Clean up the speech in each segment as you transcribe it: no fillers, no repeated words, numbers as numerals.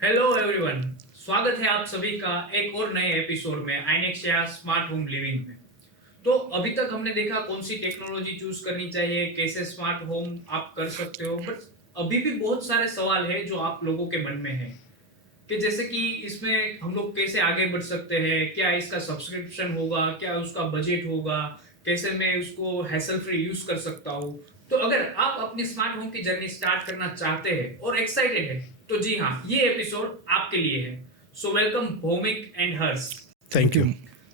Hello everyone. स्वागत है आप सभी का एक और नए एपिसोड में आइनेक्सिया स्मार्ट होम लिविंग में। तो अभी तक हमने देखा कौन सी टेक्नोलॉजी चूज करनी चाहिए, कैसे स्मार्ट होम आप कर सकते हो, बट अभी भी बहुत सारे सवाल है जो आप लोगों के मन में है कि जैसे कि इसमें हम लोग कैसे आगे बढ़ सकते हैं, क्या इसका सब्सक्रिप्शन होगा, क्या उसका बजट होगा, कैसे मैं उसको हैसल फ्री यूज कर सकता हूँ। तो अगर आप अपनी स्मार्ट होम की जर्नी स्टार्ट करना चाहते हैं और एक्साइटेड है तो जी हाँ, ये एपिसोड आपके लिए है। So welcome Bhaumik and Harsh. Thank you.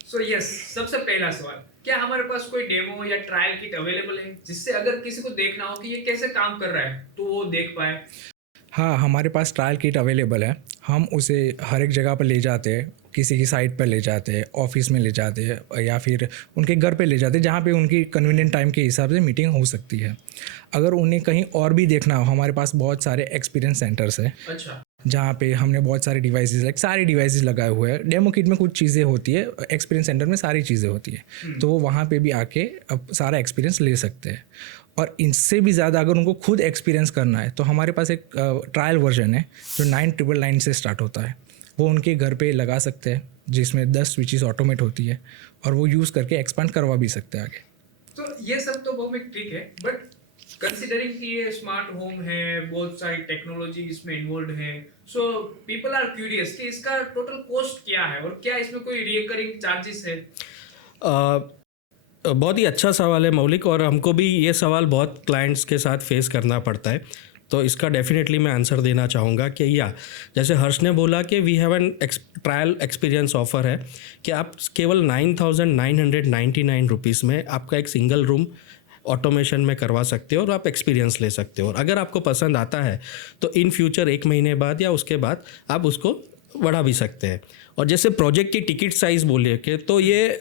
So yes, सबसे पहला सवाल, क्या हमारे पास कोई डेमो या ट्रायल किट अवेलेबल है जिससे अगर किसी को देखना हो कि ये कैसे काम कर रहा है तो वो देख पाए? हाँ, हमारे पास ट्रायल किट अवेलेबल है। हम उसे हर एक जगह पर ले जाते हैं, किसी की साइट पर ले जाते हैं, ऑफिस में ले जाते हैं या फिर उनके घर पे ले जाते हैं जहाँ पे उनकी कन्वीनियंट टाइम के हिसाब से मीटिंग हो सकती है। अगर उन्हें कहीं और भी देखना हो, हमारे पास बहुत सारे एक्सपीरियंस सेंटर्स हैं। अच्छा। जहाँ पे हमने बहुत सारे डिवाइसेस सारे डिवाइसेस लगाए हुए हैं। डेमो किट में कुछ चीज़ें होती है, एक्सपीरियंस सेंटर में सारी चीज़ें होती है, तो वो वहाँ पे भी आके अब सारा एक्सपीरियंस ले सकते हैं। और इससे भी ज़्यादा अगर उनको खुद एक्सपीरियंस करना है तो हमारे पास एक ट्रायल वर्जन है जो 9999 से स्टार्ट होता है। वो उनके घर पे लगा सकते हैं, जिसमें 10 स्विचेस ऑटोमेट होती है और वो यूज़ करके एक्सपांड करवा भी सकते हैं आगे। तो ये सब तो बहुत ठीक है, बट कंसिडरिंग कि ये स्मार्ट होम है, बहुत सारी टेक्नोलॉजी इसमें इन्वॉल्व है, सो पीपल आर क्यूरियस कि इसका टोटल कॉस्ट क्या है और क्या इसमें कोई रिकरिंग चार्जेस है? बहुत ही अच्छा सवाल है मौलिक, और हमको भी ये सवाल बहुत क्लाइंट्स के साथ फेस करना पड़ता है। तो इसका डेफिनेटली मैं आंसर देना चाहूँगा कि जैसे हर्ष ने बोला कि we have an trial experience offer है कि आप केवल 9,999 रुपीज़ में आपका एक सिंगल रूम ऑटोमेशन में करवा सकते हो और आप एक्सपीरियंस ले सकते हो। और अगर आपको पसंद आता है तो इन फ्यूचर 1 महीने बाद या उसके बाद आप उसको बढ़ा भी सकते हैं। और जैसे प्रोजेक्ट की टिकट साइज़ बोलिए कि तो ये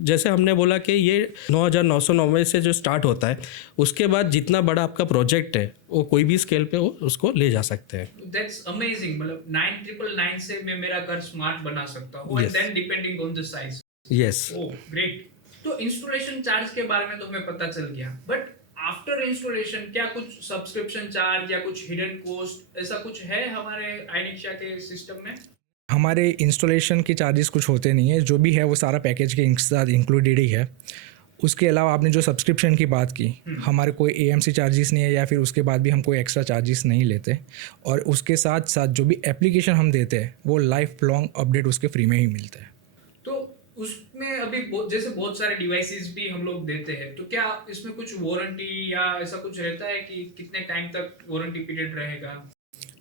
जैसे हमने बोला कि ये 9,990 से जो स्टार्ट होता है, उसके बाद जितना बड़ा आपका प्रोजेक्ट है वो कोई भी स्केल पे वो उसको ले जा सकते हैं। That's amazing. मतलब 9,999 से मैं मेरा घर स्मार्ट बना सकता हूँ, and then depending on the size. Yes. Oh great. तो इंस्टॉलेशन चार्ज के बारे में तो हमें पता चल गया, बट आफ्टर इंस्टॉलेशन क्या कुछ सब्सक्रिप्शन चार्ज या कुछ हिडन कॉस्ट ऐसा कुछ है हमारे आइनेक्सिया के सिस्टम में? हमारे इंस्टॉलेशन के चार्जेस कुछ होते नहीं है, जो भी है वो सारा पैकेज के साथ इंक्लूडेड ही है। उसके अलावा आपने जो सब्सक्रिप्शन की बात की, हमारे कोई एएमसी चार्जेस नहीं है या फिर उसके बाद भी हम कोई एक्स्ट्रा चार्जेस नहीं लेते। और उसके साथ साथ जो भी एप्लीकेशन हम देते हैं वो लाइफ लॉन्ग अपडेट उसके फ्री में ही मिलता है। तो उसमें अभी जैसे बहुत सारे डिवाइसेस भी हम लोग देते हैं, तो क्या इसमें कुछ वारंटी या ऐसा कुछ रहता है कि कितने टाइम तक वारंटी पीरियड रहेगा?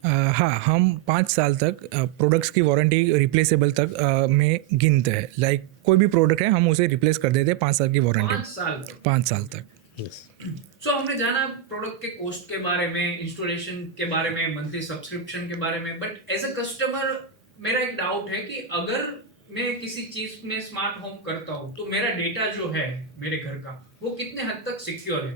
हाँ, हम 5 साल तक प्रोडक्ट्स की वारंटी रिप्लेसेबल तक में गिनते हैं। लाइक कोई भी प्रोडक्ट है हम उसे रिप्लेस कर देते हैं 5 साल की वारंटी। 5 साल तक। सो हमने जाना प्रोडक्ट के कॉस्ट के बारे में, इंस्टॉलेशन के बारे में, मंथली सब्सक्रिप्शन के बारे में, बट एज अ कस्टमर मेरा एक डाउट है कि अगर मैं किसी चीज में स्मार्ट होम करता हूँ तो मेरा डेटा जो है मेरे घर का वो कितने हद तक सिक्योर है?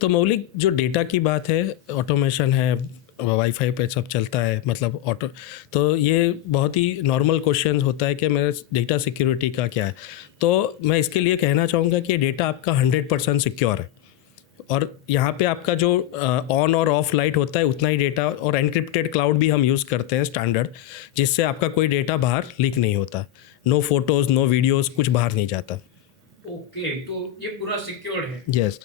तो मौलिक जो डेटा की बात है, ऑटोमेशन है, वाईफाई पे सब चलता है, मतलब ऑटो, तो ये बहुत ही नॉर्मल क्वेश्चन होता है कि मेरे डेटा सिक्योरिटी का क्या है। तो मैं इसके लिए कहना चाहूँगा कि डेटा आपका 100% सिक्योर है। और यहाँ पे आपका जो ऑन और ऑफ लाइट होता है उतना ही डेटा, और एनक्रिप्टेड क्लाउड भी हम यूज़ करते हैं स्टैंडर्ड, जिससे आपका कोई डेटा बाहर लीक नहीं होता। नो फोटोज़, नो वीडियोज़, कुछ बाहर नहीं जाता। ओके, तो ये पूरा सिक्योर है। यस।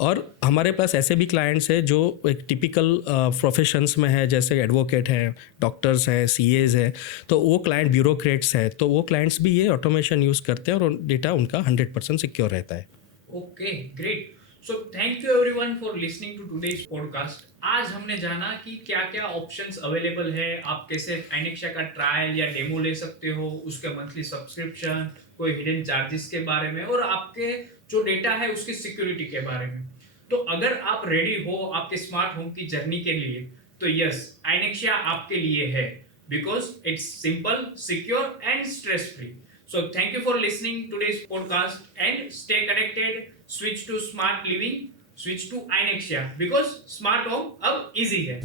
और हमारे पास ऐसे भी क्लाइंट्स हैं जो एक टिपिकल प्रोफेशंस में है, जैसे एडवोकेट हैं, डॉक्टर्स हैं, सीएज हैं, तो वो क्लाइंट ब्यूरोक्रेट्स हैं, तो वो क्लाइंट्स भी ये ऑटोमेशन यूज़ करते हैं और डेटा उनका 100% सिक्योर रहता है। Okay great. So thank you everyone for listening to today's podcast. आज हमने जाना कि क्या क्या ऑप्शंस अवेलेबल है, आप कैसे आइनेक्सिया का ट्रायल या डेमो ले सकते हो, उसके मंथली सब्सक्रिप्शन, कोई हिडन चार्जेस के बारे में, और आपके जो डेटा है उसकी सिक्योरिटी के बारे में। तो अगर आप रेडी हो आपके स्मार्ट होम की जर्नी के लिए तो यस, आइनेक्सिया आपके लिए है, because it's simple, secure and stress free. So thank you for listening today's podcast and stay connected. Switch to smart living, switch to Inexia because smart home अब easy है।